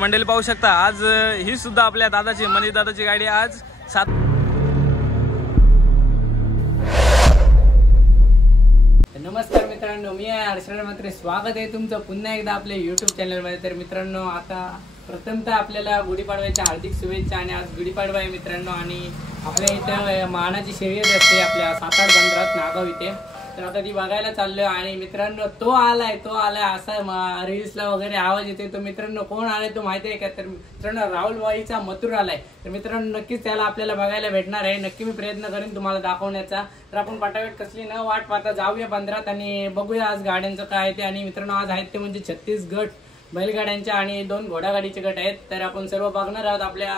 मंडळी पाहू शकता आज ही सुद्धा आपल्या दादाची मनीष दादाची गाडी आज 7. नमस्कार मित्रांनो, मी आहे हर्षराज मात्रे. स्वागत आहे तुमचं पुन्हा एकदा आपल्या YouTube चॅनलमध्ये. तर मित्रांनो, आता प्रथमतः आपल्याला गुढीपाडव्याच्या हार्दिक शुभेच्छा. आणि आज गुढीपाडवा आहे मित्रांनो, आणि आपल्या इथे मानाची शर्यत असते आपल्या 7-8 बंदरात नागाव इथे. तर आता ती बघायला चाललोय. आणि मित्रांनो, तो आलाय असा रील्सला वगैरे आवाज येते. तर मित्रांनो, कोण आलाय तो माहिती आहे का? तर मित्रांनो, राहुल वाईचा मथुर आलाय. तर मित्रांनो, नक्कीच त्याला आपल्याला बघायला भेटणार आहे. नक्की मी प्रयत्न करेन तुम्हाला दाखवण्याचा. तर आपण पटापट कसली न वाट पाहता जाऊया बंदरात आणि बघूया आज गाड्यांचं काय आहे ते. आणि मित्रांनो, आज आहेत ते म्हणजे 36 गट बैलगाड्यांच्या आणि 2 घोडागाडीचे गट आहेत. तर आपण सर्व बघणार आहोत, आपल्या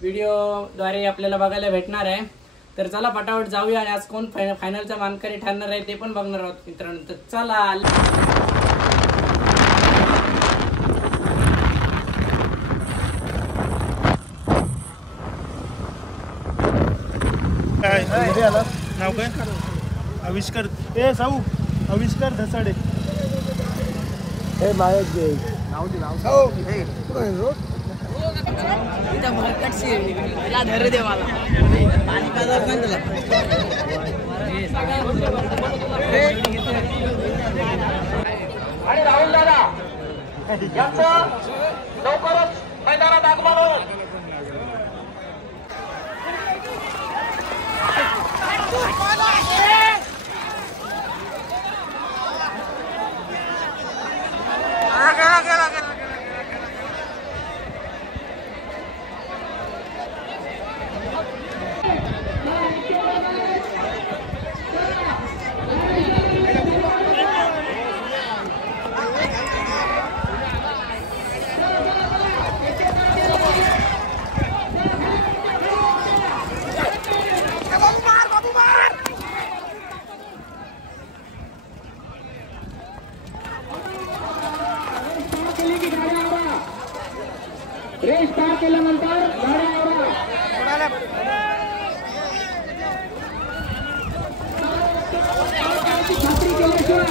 व्हिडिओद्वारे आपल्याला बघायला भेटणार आहे. तर चला पटापट जाऊया आणि आज कोण फायनलचा मानकरी ठरणार आहे ते पण बघणार आहोत मित्रांनो. तर चला. नाव काय? आविष्कार आविष्कार धसाडे. धर दे मला. आणि राहुल दादा यांचं लवकरच मैदानात आगमन होईल. रेस पार केल्यानंतर खात्री केल्याशिवाय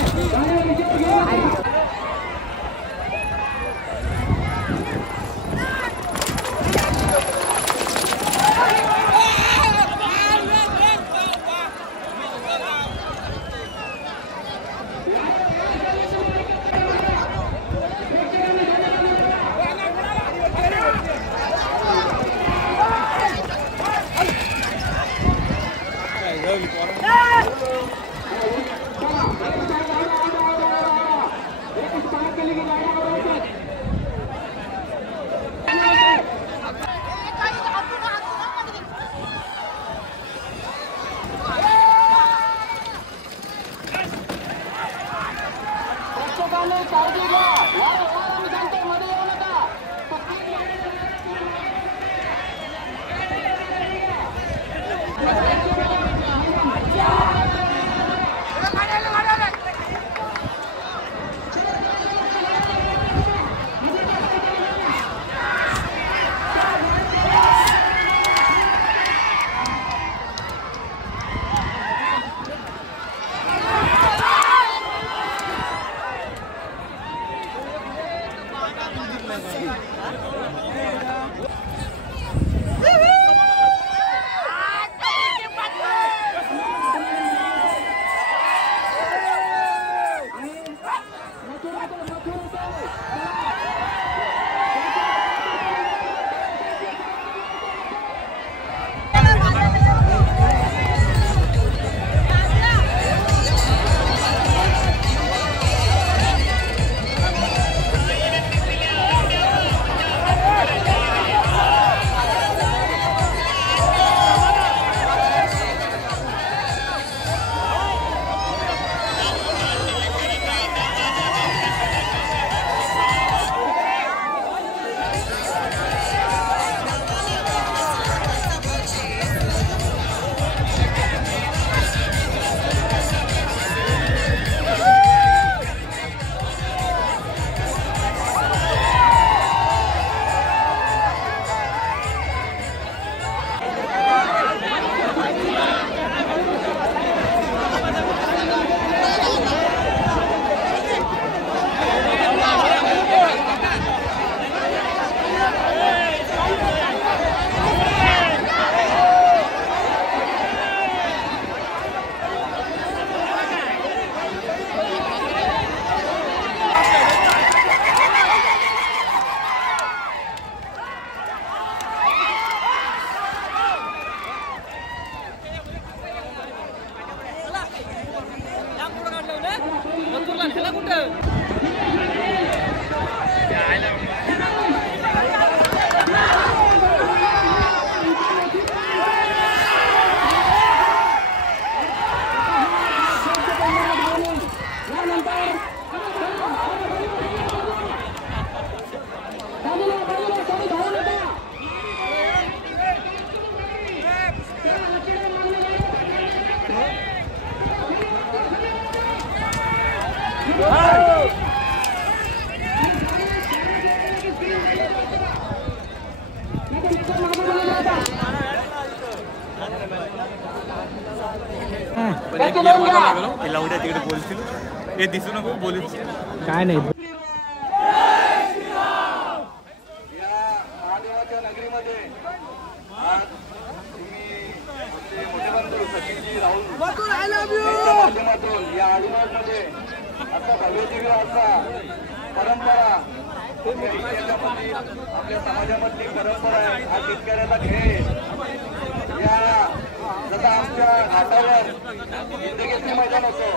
उद्या तिकडे बोलतील हे दिसू नको बोलू काय नाही. या महादेवाच्या नगरीमध्ये आज तुम्ही आपले मोठे बंधू सचिनजी राहुल यांच्या माध्यमातून या आदिवासमध्ये असा भव्य दिव्य असा परंपरा याच्यामध्ये आपल्या समाजामधली परंपरा आहे. हा शेतकऱ्याचा खेळ या जसा आमच्या घाटावर जिंदगीचे मैदान होतो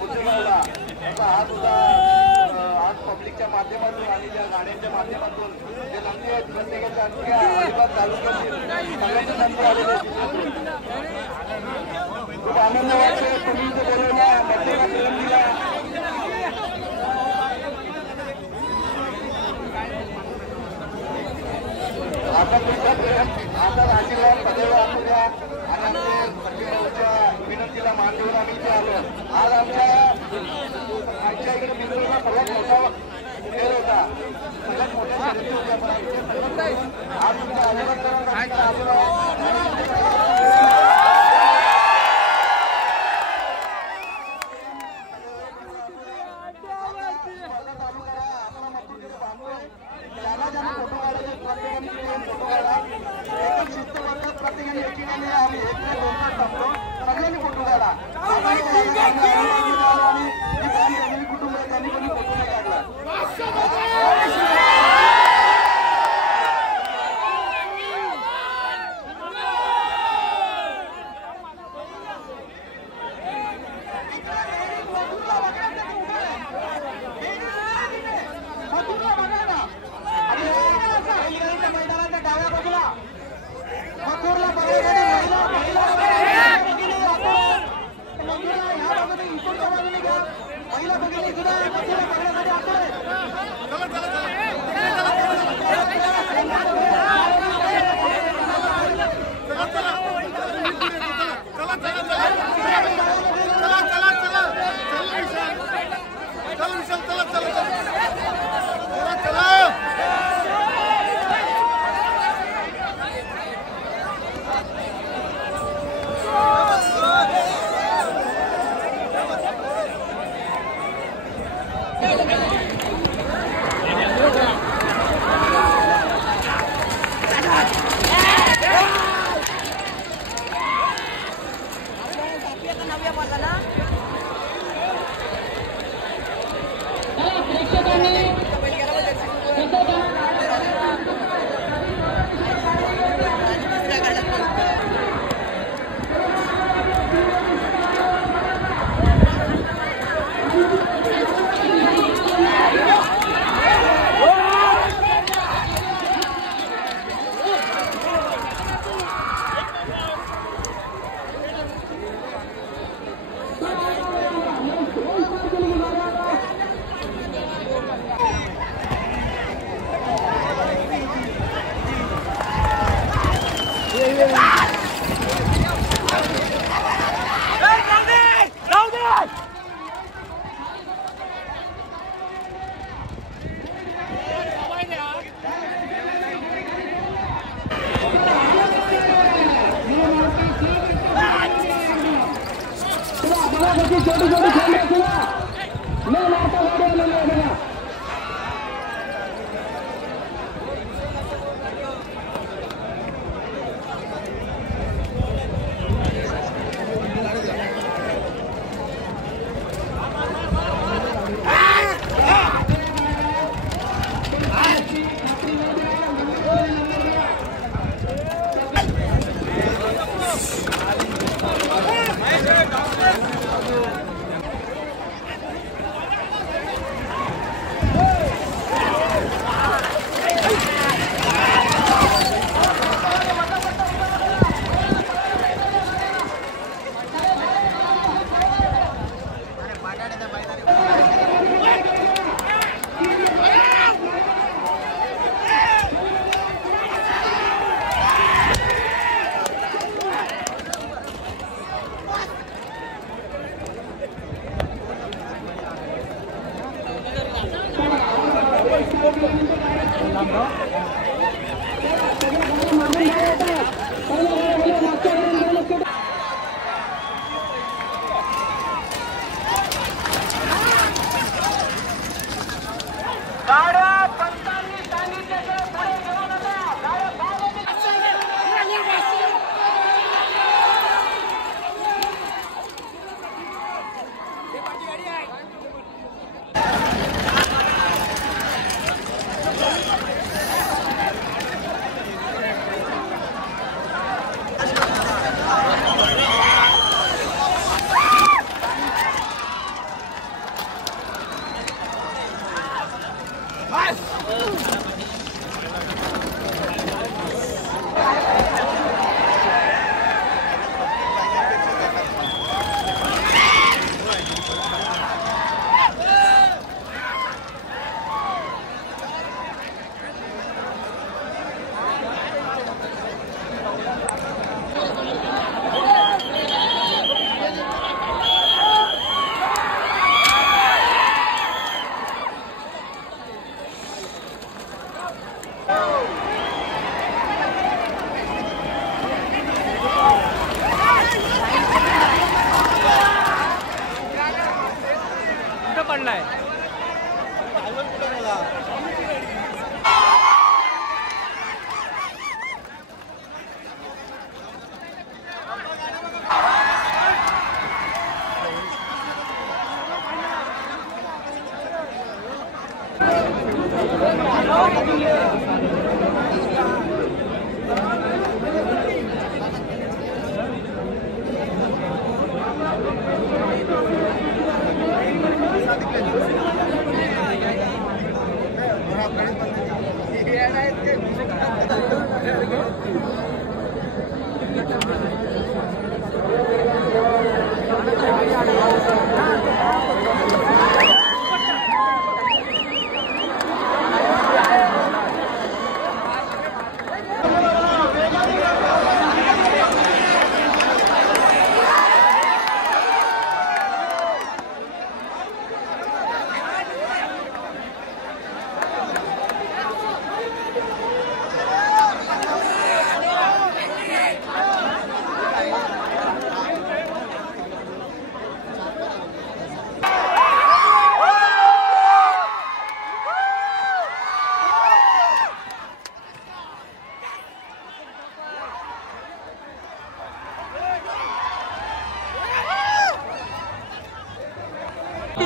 पुसेगावला तसा हा सुद्धा आज पब्लिकच्या माध्यमातून आणि ज्या गाड्यांच्या माध्यमातून जे नंदी आहेत प्रत्येकाच्या अख्ख्या अलिबाग तालुक्यातील सगळ्यांचे नंदी आलेले खूप आनंद वाटतो. तुम्ही इथे बोलवल्या प्रत्येकाच्या नंदीला आता तुमचा प्रेम आता आशीर्वाद सदैव असू द्या आणि आमच्या सचिनच्या विनंतीला मान देऊन आम्ही इथे आलो. आज आमच्या इकडे मित्रांना सर्वात मोठा खेळ होता, सगळ्यात मोठ्या शर्यती होत्या. आज तुमच्या आशीर्वाद प्रत्येकाने एकीने आम्ही एक दोन तास टाकतो सगळ्यांनी फोटो काढला आणि कुटुंब त्यांनी कोणी फोटो नाही काढला. मैदानाच्या डाव्या बाजूला मथुरला महिला भगिनी सुद्धा मथुरला बघण्यासाठी आतोय. छोटी छोटी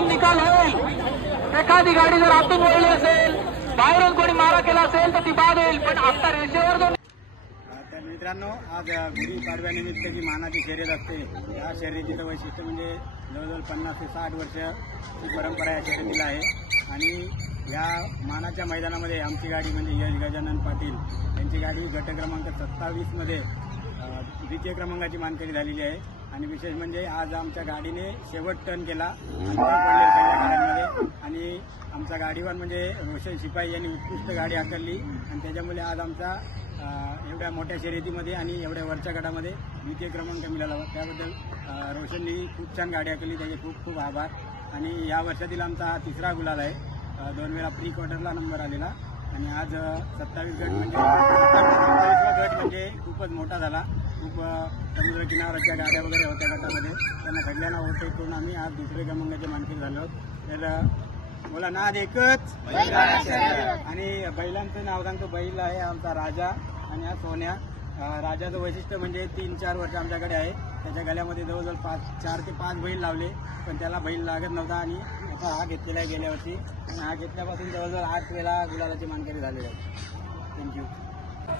निकाल होईल. एखादी गाडी जर आतून वळली असेल, बाहेरून कोणी मारा केला असेल तर ती बाद होईल. पण आता रेषेवर जो तर मित्रांनो, आज गुढीपाडव्यानिमित्त जी मानाची शर्यत असते, या शर्यतीचं वैशिष्ट्य म्हणजे जवळजवळ 50 ते 60 वर्षाची परंपरा या शर्यतीला आहे. आणि या मानाच्या मैदानामध्ये आमची गाडी म्हणजे यश गजानन पाटील यांची गाडी गट क्रमांक 27 मध्ये द्वितीय क्रमांकाची मानकरी झालेली आहे. आणि विशेष म्हणजे आज आमच्या गाडीने शेवट टर्न केला पडले सगळ्या गाड्यांमध्ये. आणि आमचा गाडीवर म्हणजे रोशन शिपाई यांनी उत्कृष्ट गाडी हाकलली. आणि त्याच्यामुळे आज आमचा एवढ्या मोठ्या शर्यतीमध्ये आणि एवढ्या वरच्या गटामध्ये द्वितीय क्रमांक मिळाला. त्याबद्दल रोशननी खूप छान गाडी हाकलली, त्याचे खूप खूप आभार. आणि या वर्षातील आमचा हा तिसरा गुलाल आहे. 2 वेळा प्री क्वार्टरला नंबर आलेला. आणि आज 27 गट म्हणजे 27वा गट म्हणजे खूपच मोठा झाला. खूप समुद्र किनाऱ्याच्या गाड्या वगैरे होत्या गटामध्ये, त्यांना सगळ्यांना ओव्हरटेक करून आम्ही आज दुसरे क्रमांकाचे मानकरी झालो आहोत. तर मला नाद एकच. आणि बैलांचं नाव सांगतो. बैल आहे आमचा राजा आणि हा सोन्या. राजाचं वैशिष्ट्य म्हणजे 3-4 वर्ष आमच्याकडे आहे. त्याच्या गळ्यामध्ये जवळजवळ 4 ते 5 बैल लावले, पण त्याला बैल लागत नव्हता. आणि आता हा घेतलेला आहे गेल्या वर्षी. आणि हा घेतल्यापासून जवळजवळ 8 वेळा गुलालाची मानकरी झालेली आहे. थँक्यू.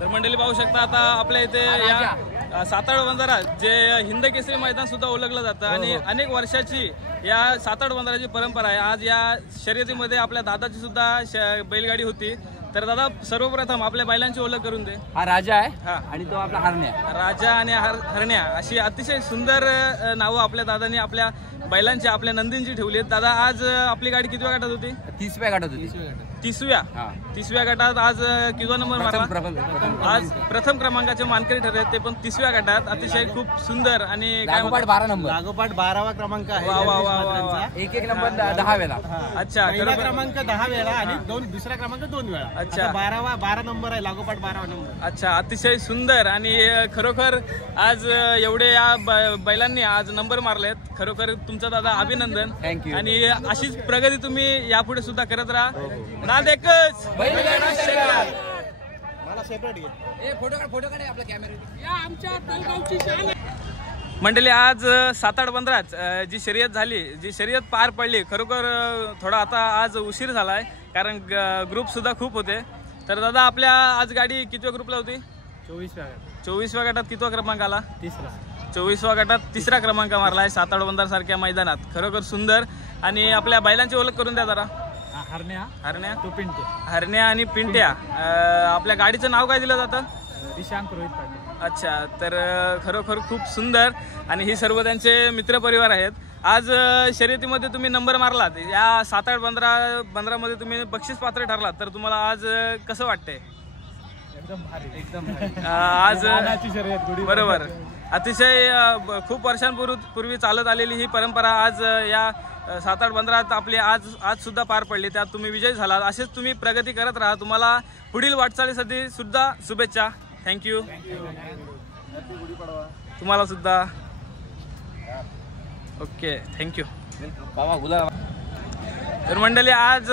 तर मंडळी पाहू शकता, आता आपल्या इथे या साताड बंधारा जे हिंद केसरी मैदान सुद्धा ओळखलं जातं. आणि अनेक वर्षाची या साताड बंधाराची परंपरा आहे. आज या शर्यतीमध्ये आपल्या दादाची सुद्धा बैलगाडी होती. तर दादा, सर्वप्रथम आपल्या बैलांची ओळख करून दे. हा राजा आहे हा, आणि तो आपला हरण्या. राजा आणि हरण्या अशी अतिशय सुंदर नावं आपल्या दादांनी आपल्या बैलांची आपल्या नंदींची ठेवली आहेत. दादा आज आपली गाडी कितव्या गटात होती? 30व्या गटात होती. 30व्या गटात आज कितवा नंबर मारला? आज प्रथम क्रमांकाचे मानकरी ठरले ते पण 30व्या गटात. अतिशय खूप सुंदर आणि काय लागोपाठ 12 नंबर. लागोपाठ 12वा क्रमांक आहे. वा वा वा वा. एक नंबर 10 वेळा. अच्छा, पहिला क्रमांक 10 वेळा आणि दुसरा क्रमांक 2 वेळा. अच्छा. 12 नंबर आहे, लागोपाठ 12वा नंबर. अच्छा, अतिशय सुंदर. आणि खरोखर आज एवढे या बैलांनी आज नंबर मारलेत. खरोखर तुमचं दादा अभिनंदन. Thank you. आणि अशीच प्रगती तुम्ही यापुढे सुद्धा करत राहा. नाद एकच बैलगाडा शर्यत. मला सेपरेट घे. फोटो काढ आपला कॅमेरा. मंडळी आज 7-8 15 जी शर्यत झाली, जी शर्यत पार पडली, खरोखर थोडा आता आज उशीर झालाय कारण ग्रुप सुद्धा खूप होते. तर दादा आपल्या आज गाडी कितव्या ग्रुपला होती? 24व्या गटात कितवा क्रमांक आला? 24व्या गटात 3रा क्रमांक मारला आहे 7-8 15 सारख्या मैदानात. खरोखर सुंदर. आणि आपल्या बैलांची ओळख करून द्या जरा. हरण्या आणि पिंट्या. आपल्या गाडीचं नाव काय दिलं जातं? दिशांक रोहित पाटील. अच्छा, तर खरोखर खूप सुंदर. आणि ही सर्व त्यांचे मित्रपरिवार आहेत. आज शर्यतीमध्ये तुम्ही नंबर मारलात, या 7-8 15 मध्ये तुम्ही बक्षीस पात्र ठरलात, तर तुम्हाला आज कसं वाटतंय? आज बरोबर, अतिशय खूप वर्षांपूर्वी चालत आलेली ही परंपरा आज या 7-8 15 आपली आज सुद्धा पार पडली. त्यात तुम्ही विजयी झालात. असेच तुम्ही प्रगती करत राहा. तुम्हाला पुढील वाटचालीसाठी सुद्धा शुभेच्छा. थँक्यू. तुम्हाला सुद्धा. Okay, thank you. तर मंडळी आज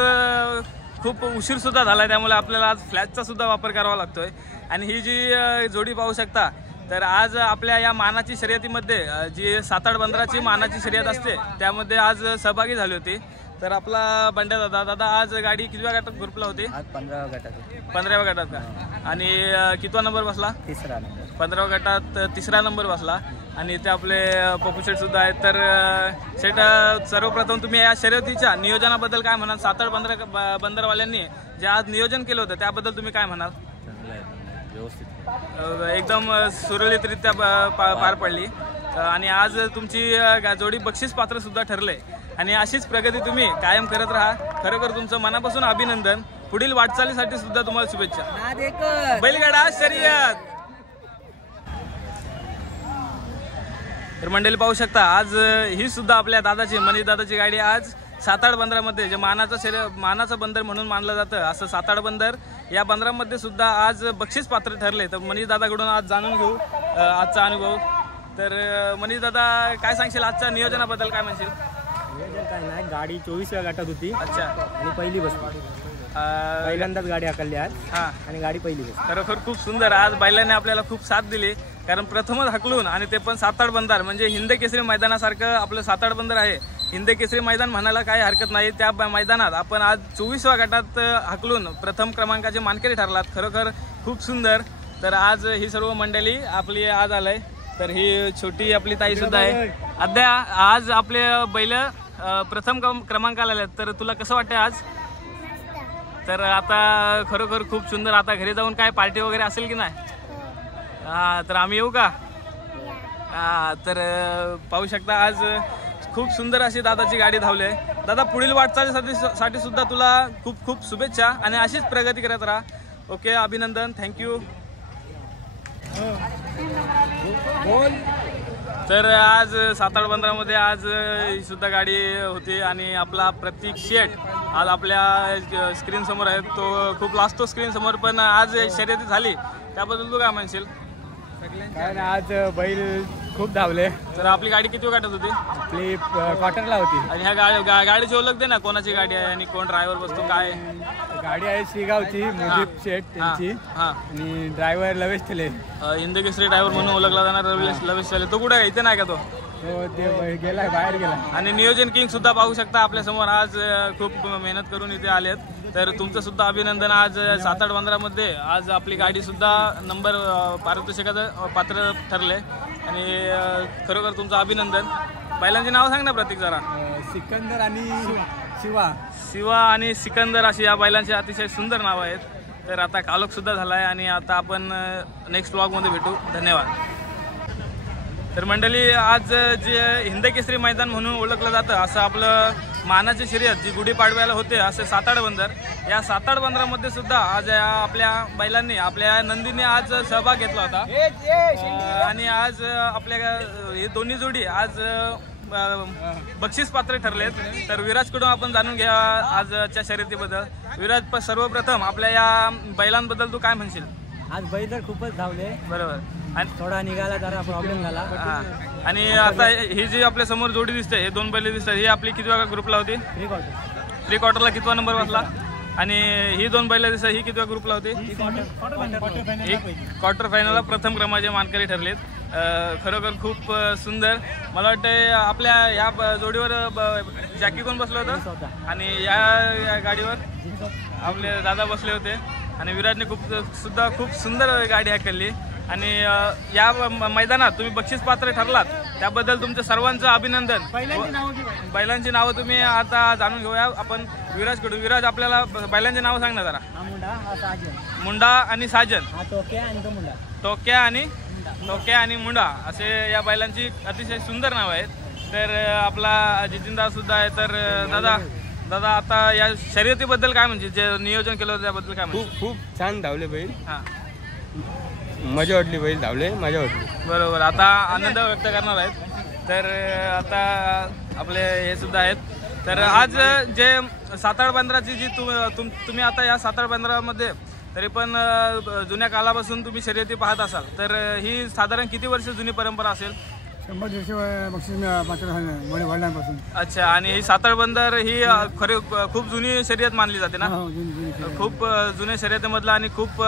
खूप उशीर सुद्धा झाला, त्यामुळे आपल्याला आज फ्लॅशचा सुद्धा वापर करावा लागतोय. आणि ही जी जोडी पाहू शकता, तर आज आपल्या या मानाची शर्यतीमध्ये जी 7-8 15ची मानाची शर्यत असते त्यामध्ये आज सहभागी झाली होती. तर आपला बंड्या दादा आज गाडी कितव्या गटात ग्रुपला होती? 15व्या गटात का? आणि कितवा नंबर बसला? 15व्या गटात 3रा नंबर बसला. आणि ते आपले पप्पू शेठ सुद्धा आहेत. तर शेठ, सर्वप्रथम तुम्ही या शर्यतीच्या नियोजनाबद्दल काय म्हणाल? 7-8 15 बंदरवाल्यांनी जे आज नियोजन केलं होतं त्याबद्दल तुम्ही काय म्हणाल? एकदम सुरळीतरित्या पार पडली. आणि आज तुमची जोडी बक्षीस पात्र सुद्धा ठरले. आणि अशीच प्रगती तुम्ही कायम करत राहा. खरोखर तुमचं मनापासून अभिनंदन. पुढील वाटचालीसाठी सुद्धा तुम्हाला शुभेच्छा. बैलगाडा शर्यत. तर मंडळी पाहू शकता, आज ही सुद्धा आपल्या दादाची मनीष दादाची गाडी आज 7-8 15 मध्ये जे मानाचं बंदर म्हणून मानलं जातं, असं 7-8 बंदर या बंदरामध्ये सुद्धा आज बक्षीस पात्र ठरले. तर मनीष दादाकडून आज जाणून घेऊ आजचा अनुभव. तर मनीष दादा, काय सांगशील आजच्या नियोजनाबद्दल? काय म्हणशील? नियोजन काय नाही, गाडी 24व्या गटात होती. अच्छा. आणि पहिली बसली. पहिल्यांदाच गाडी हाकलली आज. हा. आणि गाडी पहिली बसली. खरोखर खूप सुंदर. आज बैलांनी आपल्याला खूप साथ दिली, कारण प्रथमच हाकलून आणि ते पण 7-8 बंदर म्हणजे हिंद केसरी मैदानासारखं आपलं 7-8 बंदर आहे. हिंद केसरी मैदान म्हणायला काही हरकत नाही. त्या मैदानात आपण आज 24व्या गटात हाकलून प्रथम क्रमांकाचे मानकरी ठरलात. खरोखर खूप सुंदर. तर आज ही सर्व मंडळी आपली आज आलंय. तर ही छोटी आपली ताई सुद्धा आहे. अद्या आज आपले बैल प्रथम क्रमांकाला आलेत. तर तुला कसं वाटतंय आज? तर आता खरोखर खूप सुंदर. आता घरी जाऊन काय पार्टी वगैरे असेल की नाही? हा, तर आम्ही येऊ का? हा, तर पाहू शकता आज खूप सुंदर अशी दादाची गाडी धावली आहे. दादा, पुढील वाटचालीसाठी सुद्धा तुला खूप खूप शुभेच्छा आणि अशीच प्रगती करत राहा. ओके, अभिनंदन. थँक्यू. तर आज 7-8 15 मध्ये आज ही सुद्धा गाडी होती. आणि आपला प्रतीक शेठ आज आपल्या स्क्रीन समोर आहे. तो खूप लाजतो स्क्रीन समोर, पण आज शर्यती झाली त्याबद्दल तू काय म्हणशील? आज बैल खूप धावले. तर आपली गाडी किती गटात होती? आपली क्वार्टरला होती. आणि ह्या गाडीची ओळख दे ना, कोणाची गाडी आहे आणि कोण ड्रायव्हर बसतो? काय गाडी आहे? श्रीगावची, मुजीब शेठ त्यांची. आणि ड्रायव्हर लवेश ठेले. हिंद केसरी ड्रायव्हर म्हणून ओळखला जाणार लवेश ठेले. तो कुठे आहे? इथे नाही का तो? गेलाय, बाहेर गेला. आणि नियोजन किंग सुद्धा पाहू शकता आपल्या समोर. आज खूप मेहनत करून इथे आलेत. तर तुमचं सुद्धा अभिनंदन. आज 7-8 15 मध्ये आज आपली गाडी सुद्धा नंबर पारितोषिकाचं पात्र ठरले. आणि खरोखर तुमचं अभिनंदन. बैलांची नाव सांग ना प्रतीक जरा. सिकंदर आणि शिवा आणि सिकंदर अशी या बैलांची अतिशय सुंदर नावं आहेत. तर आता कालोख सुद्धा झाला आहे आणि आता आपण नेक्स्ट व्लॉगमध्ये भेटू. धन्यवाद. तर मंडळी, आज जे हिंद केसरी मैदान म्हणून ओळखलं जातं असं आपलं मानाची शर्यत जी गुढीपाडव्याला होते असे साताड बंदर, या साताड बंदरामध्ये सुद्धा आज आपल्या बैलांनी, आपल्या नंदीने आज सहभाग घेतला होता आणि आज आपल्या हे दोन्ही जोडी आज बक्षीस पात्र ठरलेत. तर विराजकडून आपण जाणून घ्या आजच्या शर्यतीबद्दल. विराज, सर्वप्रथम आपल्या या बैलांबद्दल तू काय म्हणशील? आज बैल तर खूपच धावले, बरोबर, आणि थोडा निघाला जरा प्रॉब्लेम झाला. आणि आता ही जी आपल्या समोर जोडी दिसते, हे दोन बैल दिसतात, ही आपली कितव्या ग्रुपला होती? प्री क्वार्टरला कितवा नंबर बसला? आणि ही दोन बैल दिसतात, ही कितव्या ग्रुपला होती? क्वार्टर फायनलला प्रथम क्रमांकाचे मानकरी ठरलेत. खरोखर खूप सुंदर. मला वाटतं आपल्या या जोडीवर जॅकी कोण बसलं होतं आणि या गाडीवर आपले दादा बसले होते आणि विराजने खूप सुंदर गाडी हाकलली. आणि या मैदानात तुम्ही बक्षीस पात्र ठरलात त्याबद्दल तुमच्या सर्वांचं अभिनंदन. बैलांची नावं तुम्ही आता जाणून घेऊया आपण विराजकडून. विराज, आपल्याला बैलांची नावं सांग ना जरा. मुंडा आणि साजन, टोक्या आणि मुंडा असे या बैलांची अतिशय सुंदर नावं आहेत. तर आपला जितेंद्र सुद्धा आहे. तर दादा आता या शर्यतीबद्दल काय म्हणजे, जे नियोजन केलं होतं त्याबद्दल काय म्हणजे? खूप छान धावले बैल, हां, मजा वाटली बैल धावले, मजा वाटली. बरोबर. आता आनंद व्यक्त करणार आहेत. तर आता आपले हे सुद्धा आहेत. तर आज जे साताड बंदराची जी तुम्ही आता या साताड बंदरामध्ये तरी पण जुन्या काळापासून तुम्ही शर्यती पाहत असाल, तर ही साधारण किती वर्ष जुनी परंपरा असेल? 100 बक्षीस वडिलांपासून. अच्छा. आणि ही साताड बंदर ही खरे खूप जुनी शर्यत मानली जाते ना? खूप जुन्या शर्यतीमधला आणि खूप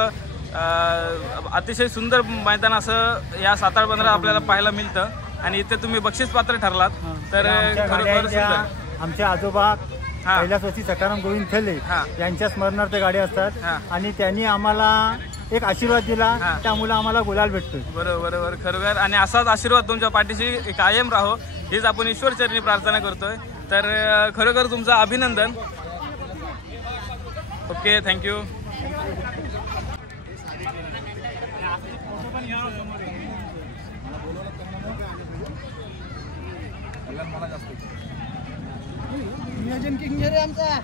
अतिशय सुंदर मैदान असं या साताड बंदरात आपल्याला पाहायला मिळतं. आणि इथे तुम्ही बक्षीस पात्र ठरलात, तर खरोखर सुंदर. आमचे आजोबा कैलासवासी सकाराम गोविंद थले यांच्या स्मरणार्थ गाड्या असतात आणि त्यांनी आम्हाला एक आशीर्वाद दिला, त्यामुळे आम्हाला गुलाल भेटतो. बरोबर, खरोखर. आणि असाच आशीर्वाद तुमच्या पाठीशी कायम राहो हीच आपण ईश्वरचरणी प्रार्थना करतोय. तर खरोखर तुमचं अभिनंदन. Okay, thank you. नियोजन किंग रे आमचा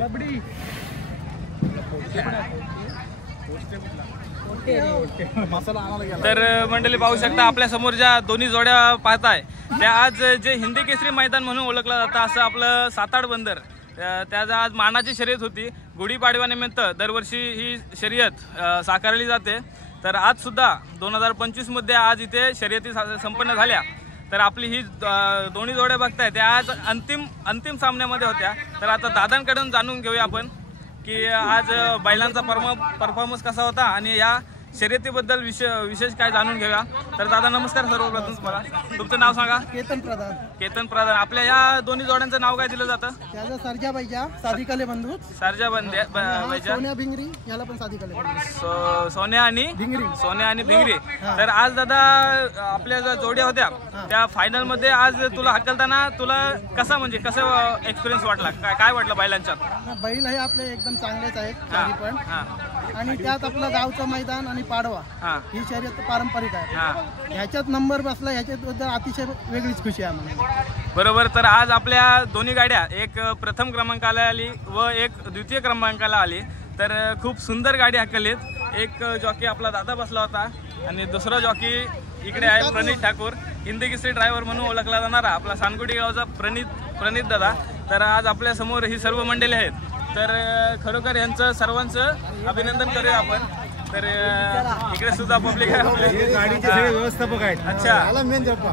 कबड्डी. तर मंडळी, पाहू शकता आपल्या समोर ज्या दोन्ही जोड्या पाहताय त्या आज जे हिंदी केसरी मैदान म्हणून ओळखलं जातं असं आपलं साताड बंदर, त्याचा आज मानाची शर्यत होती. गुढीपाडव्यानिमित्त दरवर्षी ही शर्यत साकारली जाते. तर आज सुद्धा 2025 मध्ये आज इथे शर्यती संपन्न झाल्या. तर आपली ही दोन्ही जोड्या बघताय त्या आज अंतिम सामन्यामध्ये होत्या. तर आता दादांकडून जाणून घेऊया आपण की आज बैलांचा परफॉर्मन्स कसा होता आणि या शर्यतीबद्दल विशेष काय जाणून घेऊया. तर दादा नमस्कार. सर्वप्रथम तुम्हाला तुमचं नाव सांगा. केतन प्रधान. आपल्या या दोन्ही जोड्यांचं नाव काय दिलं जातं? त्याचा सरजा बाईजा साधिकाले बंधू, सरजा बाईजा, सोन्या भिंगरी, याला पण साधिकाले बंधू, सोन्या आणि भिंगरी. तर आज दादा आपल्या ज्या जोड्या होत्या त्या फायनल मध्ये आज तुला हकलताना तुला कसं एक्सपिरियन्स वाटला? काय वाटलं बैलांच्यात? बैल हे आपले एकदम चांगलेच आहेत पण. आणि त्यात आपलं गावचं मैदान आणि पाडवा ही शर्यत पारंपरिक आहे. ह्याच्यात नंबर बसला, ह्याच्याबद्दल अतिशय वेगळीच खुशी आहे आम्हाला. बरोबर. तर आज आपल्या दोन्ही गाड्या एक प्रथम क्रमांकाला आली व एक द्वितीय क्रमांकाला आली. तर खूप सुंदर गाडी हाकलीत. एक जॉकी आपला दादा बसला होता आणि दुसरा जॉकी इकडे आहे प्रणित ठाकूर, हिंदी केसरी ड्रायव्हर म्हणून ओळखला जाणारा आपला सानकुटी गावचा प्रणित दादा. तर आज आपल्या समोर ही सर्व मंडळी आहेत. तर खरोखर यांचं सर्वांचं अभिनंदन करूया आपण. तर इकडे सुद्धा पब्लिक आहे, गाडीचे सगळे व्यवस्थापक आहेत. अच्छा,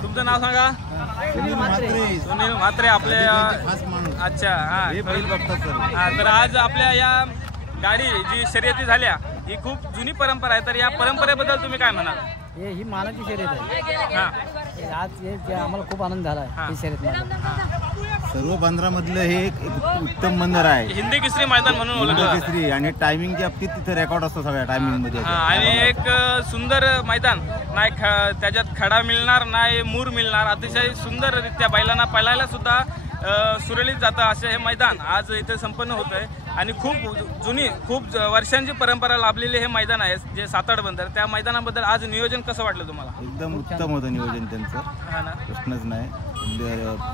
तुमचं नाव सांगा. सुनील म्हात्रे आपले. अच्छा, हा. तर आज आपल्या या गाडी जी शर्यती झाल्या ही खूप जुनी परंपरा आहे. तर या परंपरेबद्दल तुम्ही काय म्हणाल? ही मानाची शर्यत आहे. आज आम्हाला खूप आनंद झाला ही शर्यत. सर्व बंदरामधलं हे एक उत्तम बंदर आहे. हिंदी केसरी मैदान म्हणून ओळखलं केसरी. आणि टायमिंगच्या बाबतीत तिथे रेकॉर्ड असतो सगळ्या टायमिंग मध्ये. आणि एक सुंदर मैदान, नाही त्याच्यात खडा मिळणार नाही मूर मिळणार, अतिशय सुंदररित्या बैलांना पळायला सुद्धा सुरळीत जातं असे हे मैदान आज इथे संपन्न होत आहे. आणि खूप जुनी खूप वर्षांची परंपरा लाभलेली हे मैदान आहे जे साताड बंदर. त्या मैदानाबद्दल आज नियोजन कसं वाटलं तुम्हाला? एकदम उत्तम होतं नियोजन त्यांचं, हा ना, प्रश्नच नाही.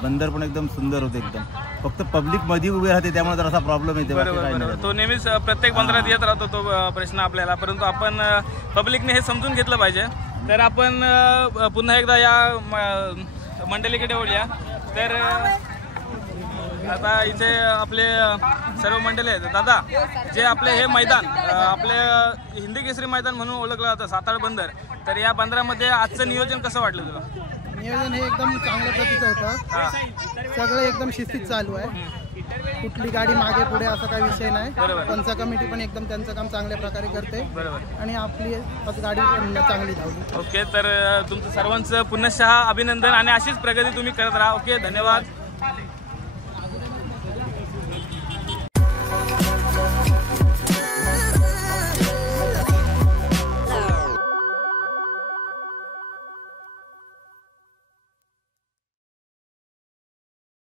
बंदर पण एकदम सुंदर होते एकदम. फक्त पब्लिक मध्ये उभे राहते त्यामुळे जरासा प्रॉब्लेम येते. बरोबर. तो नेहमीच प्रत्येक बंदरात येत राहतो तो प्रश्न आपल्याला, परंतु आपण पब्लिकने हे समजून घेतलं पाहिजे. तर आपण पुन्हा एकदा या मंडळीकडे वळूया. तर आता इथे आपले सर्व मंडळी आहेत. दादा, जे आपले हे मैदान आपले हिंदी केसरी मैदान म्हणून ओळखलं जातं साताड बंदर, तर या बंदरामध्ये आजचं नियोजन कसं वाटलं तुला? नियोजन हे एकदम चांगल्या प्रतीचं होतं. सगळं एकदम शिस्तीत चालू आहे. कुठली गाडी मागे पुढे असा काही विषय नाही. पंच कमिटी पण एकदम त्यांचं काम चांगल्या प्रकारे करते आणि आपली गाडी पण चांगली धावली. ओके, तर तुमचं सर्वांचं पुनश्च अभिनंदन आणि अशीच प्रगती तुम्ही करत राहा. ओके, धन्यवाद.